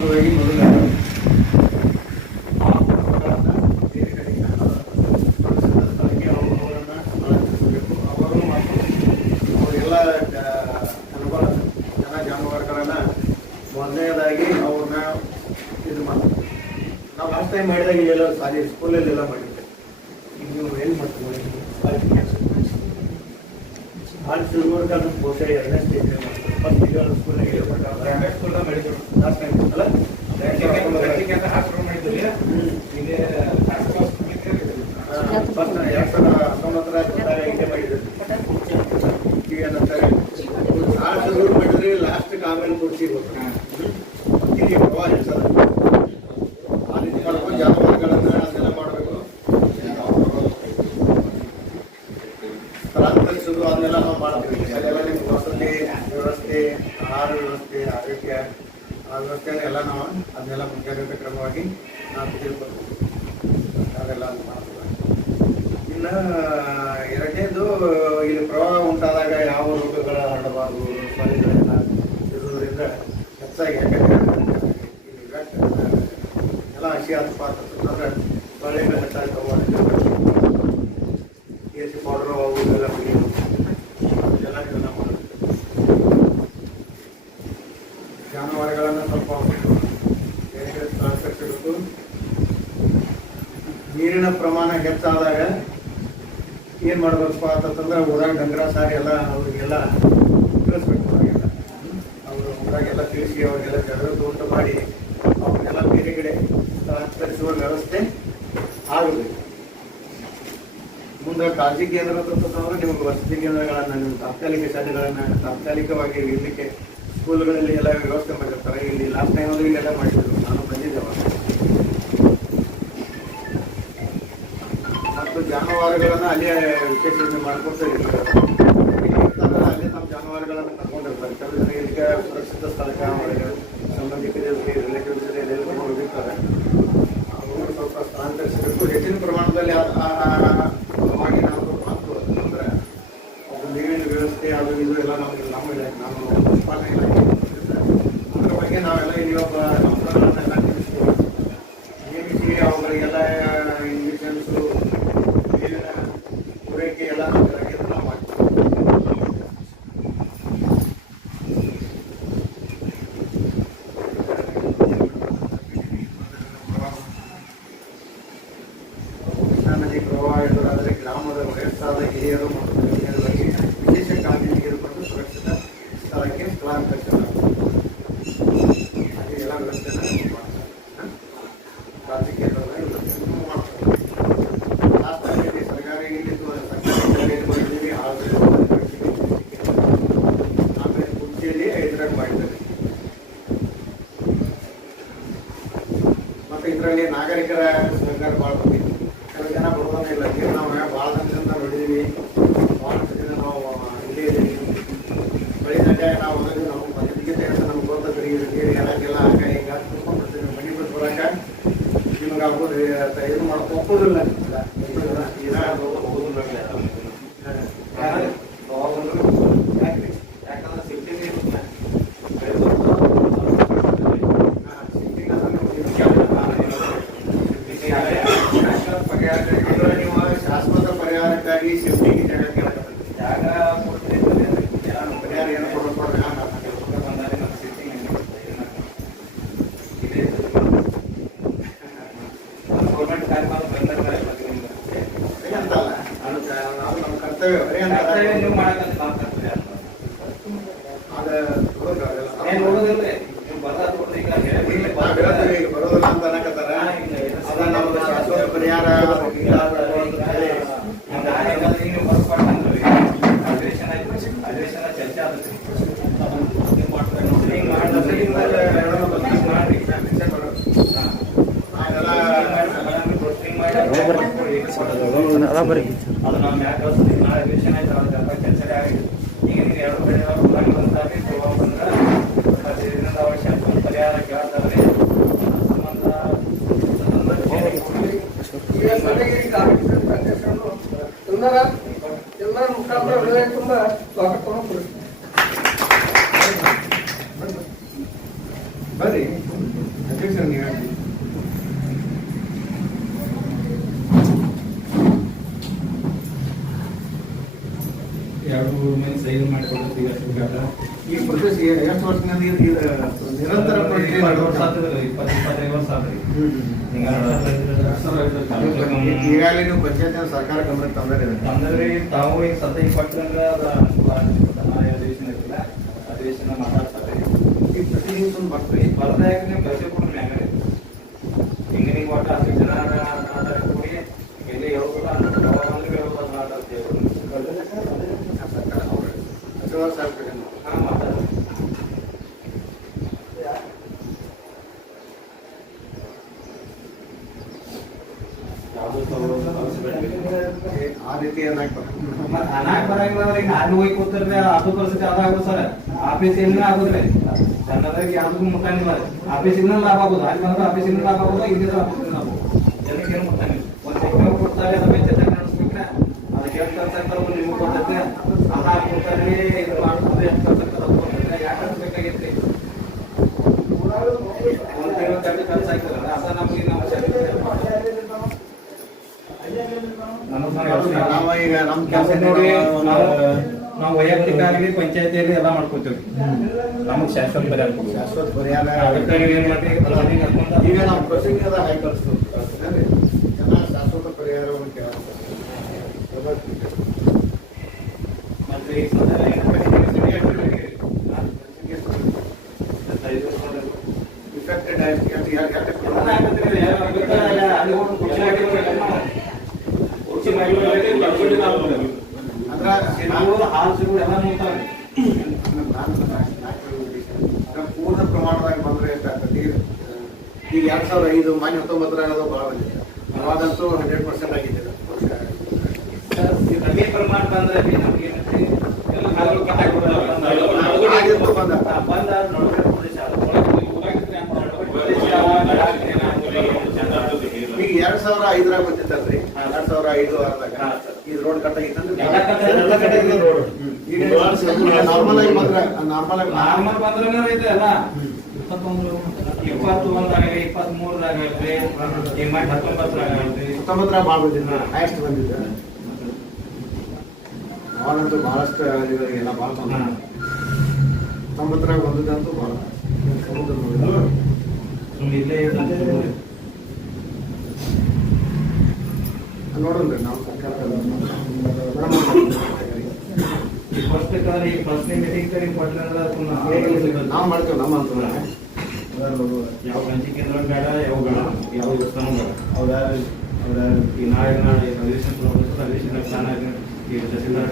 ಮೊದಲ ಅವರು ಮತ್ತು ಅವರೆಲ್ಲ ಜನ ಜಾನುವಾರುಗಳನ್ನ ಮೊದಲನೇದಾಗಿ ಅವ್ರನ್ನ ಇದು ಮಾಡ್ತಾರೆ. ನಾವು ಲಾಸ್ಟ್ ಟೈಮ್ ಮಾಡಿದಾಗ ಇಲ್ಲೆಲ್ಲ ಸಾಲಿ ಸ್ಕೂಲಲ್ಲೆಲ್ಲ ಮಾಡಿದ್ದೆ. ಈಗ ನೀವು ಏನು ಮಾಡ್ತೀವಿ ಹಾಲು ಶುರುವರ್ಗ ಅದನ್ನು ಬಹುಶಃ 2ನೇ ಸ್ಟೇಜ್ ಮಾಡ್ತಾರೆ. ಫಸ್ಟ್ ಈಗ ಸ್ಕೂಲ್ನಾಗ ಮಾಡಿದ್ರು ಲಾಸ್ಟ್ ಟೈಮ್ ಅಲ್ಲ ಫಸ್ಟ್ 2019 ಹಿಂಗೆ ಮಾಡಿದ್ರು. ಈಗ ಏನಂತಾರೆ ಹಾಲು ಶುರು ಮಾಡಿದ್ರೆ ಲಾಸ್ಟ್ಗೆ ಆಮೇಲೆ ಕೊಡ್ಸಿರ್ಬೇಕು. ಈಗ ಪ್ರವಾಹ ಹೆಚ್ಚದ ಆ ರೀತಿ ಮಾಡ್ಕೊಂಡು ಜಾನುವಾರುಗಳನ್ನ ಅದೆಲ್ಲ ಮಾಡಬೇಕು. ಸ್ಥಳಾಂತರಿಸೋದು ಅದನ್ನೆಲ್ಲ ನಾವು ಮಾಡ್ತೀವಿ. ಅದೆಲ್ಲ ನಿಮ್ಗೆ ವಸತಿ ವ್ಯವಸ್ಥೆ, ಆಹಾರ ವ್ಯವಸ್ಥೆ, ಆರೋಗ್ಯ ಆ ವ್ಯವಸ್ಥೆಯನ್ನು ಎಲ್ಲ ನಾವು ಅದನ್ನೆಲ್ಲ ಮುಂಜಾಗ್ರತಾ ಕ್ರಮವಾಗಿ ನಾವು ತಿಳ್ಕೊಳ್ತೀವಿ. ಅದೆಲ್ಲ ಮಾಡ್ತೀವಿ. ಇನ್ನು ಎರಡನೇದು ಇಲ್ಲಿ ಪ್ರವಾಹ ಉಂಟಾದಾಗ ಯಾವ ರೋಗಗಳ ಹರಡಬಾರದು ಸೊಳ್ಳೆಗಳೆಲ್ಲ ಇರೋದ್ರಿಂದ ಹೆಚ್ಚಾಗಿ ಯಾಕಂದರೆ ಎಲ್ಲ ಹಸಿ ಆತಪಾತ ಅಂತಂದ್ರೆ ಸೊಳ್ಳೆಗಳು ಹೆಚ್ಚಾಗಿ AC ಪೌಡ್ರು ಅವು ಎಲ್ಲ ಹೊಡಿಯೋದು ಅದೆಲ್ಲ ಇದನ್ನ ಮಾಡೋದು. ಜಾನುವಾರುಗಳನ್ನು ಸ್ವಲ್ಪ ಬೇರೆ ಸ್ಥಳಾಂತರಿಸಬೇಕು. ನೀರಿನ ಪ್ರಮಾಣ ಹೆಚ್ಚಾದಾಗ ಏನು ಮಾಡಬೇಕಪ್ಪ ಅಂತಂದ್ರೆ ಊರಾಗ ಡಂಗರ ಸಾರಿ ಎಲ್ಲ ಅವ್ರಿಗೆಲ್ಲ ತಿಳಿಸ್ಬೇಕು. ಅವರಿಗೆಲ್ಲ ಅವರು ಊರಾಗೆಲ್ಲ ತಿಳಿಸಿ ಅವರಿಗೆಲ್ಲ ಜಾಗೃತಿ ಉಂಟು ಮಾಡಿ ಅವ್ರನ್ನೆಲ್ಲ ಬೇರೆ ಕಡೆ ಸ್ಥಳಾಂತರಿಸುವ ವ್ಯವಸ್ಥೆ ಆಗಬೇಕು. ಮುಂದೆ ಕಾಳಜಿ ಕೇಂದ್ರ ಅಂತಂದ್ರೆ ನಿಮಗೆ ವಸತಿ ಕೇಂದ್ರಗಳನ್ನು, ನಿಮ್ಮ ತಾತ್ಕಾಲಿಕ ಶಾಲೆಗಳನ್ನು ತಾತ್ಕಾಲಿಕವಾಗಿ ಇರಲಿಕ್ಕೆ ಸ್ಕೂಲ್ಗಳಲ್ಲಿ ಎಲ್ಲ ವ್ಯವಸ್ಥೆ ಮಾಡಿರ್ತಾರೆ. ಇಲ್ಲಿ ಲಾಸ್ಟ್ ಟೈಮ್ ಅಂದ್ರೆ ಇಲ್ಲೆಲ್ಲ ಮಾಡಿದ್ರು, ನಾನು ಬಂದಿದ್ದೆ. ಮತ್ತು ಜಾನುವಾರುಗಳನ್ನು ಅಲ್ಲೇ ವಿಶೇಷ ಮಾಡ್ಕೊತಾ ಇರ್ತಾರೆ. ಅಲ್ಲೇ ನಮ್ಮ ಜಾನುವಾರುಗಳನ್ನು ಕರ್ಕೊಂಡಿರ್ತಾರೆ. ಕೆಲವು ಜನ ಇದಕ್ಕೆ ಸುರಕ್ಷಿತ ಸ್ಥಳಕ್ಕೆ ಅವರಿಗೆ ಸಂಬಂಧಿಕರಿಗೆ ರಿಲೇಟಿವ್ಸ್ ಎಲ್ಲೆಲ್ಲ ಹೋಗಿರ್ತಾರೆ. ಅವರು ಸ್ವಲ್ಪ ಸ್ಥಳಾಂತರಿಸಬೇಕು. ಹೆಚ್ಚಿನ ಪ್ರಮಾಣದಲ್ಲಿ ಮಾಡಿ ನಾವು ಮತ್ತು ಅಂದರೆ ನೀರಿನ ವ್ಯವಸ್ಥೆ ಅದು ಇದು ಎಲ್ಲ ನಮಗೆ ನಾನು ಉತ್ಪಾದನೆ ಇಲಾಖೆ ಅದರ ಬಗ್ಗೆ ನಾವೆಲ್ಲ ಇಲ್ಲಿ ಒಬ್ಬ ನೌಕರರನ್ನೆಲ್ಲ ನೇಮಿಸಿ ಅವುಗಳಿಗೆಲ್ಲ ಇಂಜೆಕ್ಷನ್ಸು ನೀರಿನ ಪೂರೈಕೆ ಎಲ್ಲ ನಾವು ಮಾಡ್ತೀವಿ. ನದಿ ಪ್ರವಾಹ ಎದುರಾದರೆ ಗ್ರಾಮದ ವಯಸ್ಸಾದ ಹಿರಿಯರು ಮತ್ತು ಮಹಿಳೆಯರಿಗೆ ವಿಶೇಷ ಕಾಳಜಿ ತೆಗೆದುಕೊಂಡು ಸುರಕ್ಷಿತ ಸ್ಥಳಕ್ಕೆ ಸ್ಥಳಾಂತರಿಸಲಾಗುತ್ತದೆ. ಹಾಗೆ ಎಲ್ಲ ವ್ಯವಸ್ಥೆನ ಮಾಡ್ತಾರೆ. ಕಾಳಜಿ ಕೇಂದ್ರದಲ್ಲಿ ಮಾಡ್ತಾರೆ. ಲಾಸ್ಟಲ್ಲಿ ಸರ್ಕಾರಿ ಮಾಡಿದ್ದೀವಿ, ಆಮೇಲೆ ಕುರ್ಚಿಯಲ್ಲಿ 5 ಮಾಡಿದ್ದಾರೆ. ಮತ್ತು ಇದರಲ್ಲಿ ನಾಗರಿಕರ ಸಹಕಾರ ಭಾಳ ಬಂದಿದೆ. ಕೆಲವು ಜನ ಬರೋದಿಲ್ಲ. ನೀರು ನಾವು ಭಾಳ ದಿನದಿಂದ ನೋಡಿದ್ದೀವಿ. ಭಾಳ ದಿನ ನಾವು ಇಲ್ಲೇ ಇದ್ದೀವಿ. ಬೆಳಿಗ್ಗೆ ನಾವು ಹೋಗಿ ನಾವು ಮನೆಗೆ ಅಂತ ನಮ್ಗೆ ಗೊತ್ತಾಗ್ತದೆ. ನೀರು ಎಲ್ಲಕ್ಕೆಲ್ಲ ಆಗ ಈಗ ತುಂಬ್ಕೊಂಡ್ಬಿಡ್ತೀವಿ. ಮನೆ ಬಿಟ್ಟು ಬರೋಕೆ ನಿಮ್ಗೆ ಆಗ್ಬೋದು ಇದು ಮಾಡೋಕೆ ಒಪ್ಪೋದಿಲ್ಲ. ಯಾಕಂದ್ರೆ ಸಿಟಿ ನೀವು ಶಾಶ್ವತ ಪರಿಹಾರಕ್ಕಾಗಿ ಸೇಫ್ಟಿಗೆ ಜಾಗ ಕೇಳಕತ್ತೀವಿ. ಜಾಗ ಪರಿಹಾರ ಏನು ಕೊಡೋದು ಗೌರ್ಮೆಂಟ್ ಅಂತಲ್ಲ, ಅದು ನಮ್ಮ ಕರ್ತವ್ಯ. ನೀವು ಮಾಡಕ್ಕಂತ ಬರೋದಿಲ್ಲ ಅಂತ ಅನ್ನಕತ್ತಾರ. ಅದ ನಮ್ದು ಶಾಶ್ವತ ಪರಿಹಾರ ಚರ್ಚೆ ಆಗುತ್ತೆ. ಅದು ನಾವು ಯಾಕೆ ನಾಳೆ ಅಧಿವೇಶನ ಆಯ್ತು ಚರ್ಚೆ ಆಗಿದೆ. ಈಗ ನಿಮ್ಗೆ 2 ಕಡೆ ಬಂದಾಗಿ ಬಂದ್ರೆ ಅವಶ್ಯ ಪರಿಹಾರ ಕೇಳ್ತಾರೆ. ಸಂಬಂಧ ಎಲ್ಲರ ಮುಖಾಂತರ ತುಂಬ ಸ್ವಾಗತ ಬರ್ರಿ. ಹೇಳಿ ಸರ್ ನೀವು ಹೇಳಿ. ಎರಡು ಮೂರು ಮಂದಿ ಸೈನ್ ಮಾಡಿಕೊಡ್ತೀವಿ ಈ ಪ್ರೊಸೆಸ್ ಎಷ್ಟು ವರ್ಷದಿಂದ ಇದು ನಿರಂತರ ಪ್ರಕ್ರಿಯೆ ಇಪ್ಪತ್ತೈದು ವರ್ಷ ಆದ್ರಿ. ಈಗಾಗಲೇ ನೀವು ಪಂಚಾಯತ್ ಸರ್ಕಾರ ಗಮನಕ್ಕೆ ತಂದ್ರೆ ತಾವು ಈಗ ಸದ್ಯ ಕೊಟ್ಟಂದ್ರೆ ಅದು ಅಧಿವೇಶನ ಇರಲಿಲ್ಲ, ಅಧಿವೇಶನ ಮಾತಾಡ್ತಾರೆ. ಈ ಪ್ರತಿನಿಧಿ ಬರ್ತೀವಿ ಬರ್ದಾಗ ನೀವು ಕಳಿಸಿ ಕೊಡ್ರಿ ಮ್ಯಾಗ ಹಿಂಗ ನೀವು ಒಟ್ಟು 10 ಜನ ಕೂಡಿ ಎಲ್ಲಿ ಹೇಳ್ಬೋದು ಅಂದ್ರೆ ಹೇಳ್ಬೋದು ಮಾತಾಡ್ತೀವಿ. ಆ ರೀತಿ ಅನಾಕ್ ಬರಂಗಿಲ್ಲ ಈಗ ಅಲ್ಲಿ ಹೋಗಿ ಕೂತಾರೆ ಅದು ಪರಿಸ್ಥಿತಿ ಅದಾಗೋದು ಸರ್. ಆಫೀಸ್ ಏನಿಲ್ಲ ಆಗೋದ್ರಿ ಕನ್ನಡದಾಗ ಯಾವ್ದು ಮುಟ್ಟಂಗಿಲ್ಲ. ಆಫೀಸಿನ ಲಾಭ ಆಗೋದು ಅಲ್ಲಿ ಬಂದ್ರೆ ಆಫೀಸಿನ ಲಾಭ ಆಗೋದು, ಇಲ್ಲಿದ್ರೆ ಆಫೀಸಿನ ಲಾಭ ಜನಕ್ಕೆ ಏನು ಮುಟ್ಟಂಗಿಲ್ಲ. ಒಂದು ಸೆಕ್ಟರ್ ಕೊಡ್ತಾರೆ ಅದ್ರ ಮೇಲೆ ಜೊತೆ ನಡೆಸ್ಬೇಕ್ರೆ ಅದಕ್ಕೆ ಎಷ್ಟು ಖರ್ಚು ಆಗ್ತಾರ ನಿಮ್ಗೆ ಕೊಡ್ತೈತೆ. ಆಹಾರ ಕೊಡ್ತಾರೆ, ಇದು ಮಾಡ್ತಾರೆ, ಎಷ್ಟು ಖರ್ಚು ಆಗ್ತದೆ ಅದು ಕೊಡ್ತಾರೆ. ಯಾಕೆ ಬೇಕಾಗೈತ್ರಿ ಒಂದು ತಿಂಗಳು ಖರ್ಚು ಆಗ್ತದಲ್ಲ ಅದ ನಮಗೆ ನಾವು ಈಗ ನಮ್ಮ ಕೆಲಸ ನೋಡಿ ನಾವು ವೈಯಕ್ತಿಕವಾಗಿ ಪಂಚಾಯತಿಯಲ್ಲಿ ಎಲ್ಲ ಮಾಡ್ಕೊತೀವಿ. ನಮಗೆ ಶಾಶ್ವತ ಪರಿಹಾರ ಕೊಡ್ತೀವಿ. ಶಾಶ್ವತ ಪರಿಹಾರ ಏನ್ ಮಾಡ್ತೀವಿ ಈಗ ನಾವು ಪ್ರೊಸೀಜರ್ ಹಾಕಿ ಕಳಿಸ್ತೀವಿ. ಜನ ಶಾಶ್ವತ ಪರಿಹಾರವನ್ನು ಕೇಳ್ತಾರೆ. ಮತ್ತೆ ಇಫೆಕ್ಟೆಡ್ ಪೂರ್ಣ ಪ್ರಮಾಣದಾಗ ಬಂದ್ರೆ ಈಗ 2005 ಮಾನ್ಯ 19 ಭಾಳ ಬಂದಿದೆ. ಅವಾಗಂತೂ 100% ಆಗಿದೆ. ಕಡಿಮೆ ಪ್ರಮಾಣ ಬಂದ್ರೆ ಈಗ 2005 ಬಂದಿತ್ತಲ್ರಿ, 2005 ಆದಾಗ ಇದು ರೋಡ್ ಕಟ್ಟಾಗಿತ್ತಂದ್ರೆ ನಾರ್ಮಲ್ ಆಗಿ ಬಂದ್ರೆ ನಾರ್ಮಲ್ ಬಂದ್ರೆ ಇದೆ ಅಲ್ಲ 21 ಆಗಲಿ 23 ಆಗಲಿ 19 ಆಗಲಿ 19 ಭಾಳ ಬಂದಿದ್ದ, ಹೈಯೆಸ್ಟ್ ಬಂದಿದ್ದ. ಅವಾಗಂತೂ ಬಹಳಷ್ಟು ಎಲ್ಲ ಭಾಳ ಬಂದ. 19 ಬಂದಿದ್ದಂತೂ ಭಾಳ ಇಲ್ಲೇ ನೋಡೋಣ್ರಿ ನಾವು ಸರ್ಕಾರದಲ್ಲಿ ಫಸ್ಟ್ ಮೀಟಿಂಗ್ ನಾವು ಮಾಡ್ತೇವೆ. ನಮ್ಮ ಅಂತ ಯಾವ ಪಂಚಾಯತ್ ಕೇಂದ್ರ ಬೇಡ, ಯಾವ ಬೇಡ, ಯಾವ ದೇವಸ್ಥಾನ ಬೇಡ. ಅವ್ರ ಈ ನಾಳೆ ಅಧಿವೇಶನ ಪ್ಲಾನ್ ಆಗಿ ಈ ತಹಸೀಲ್ದಾರ್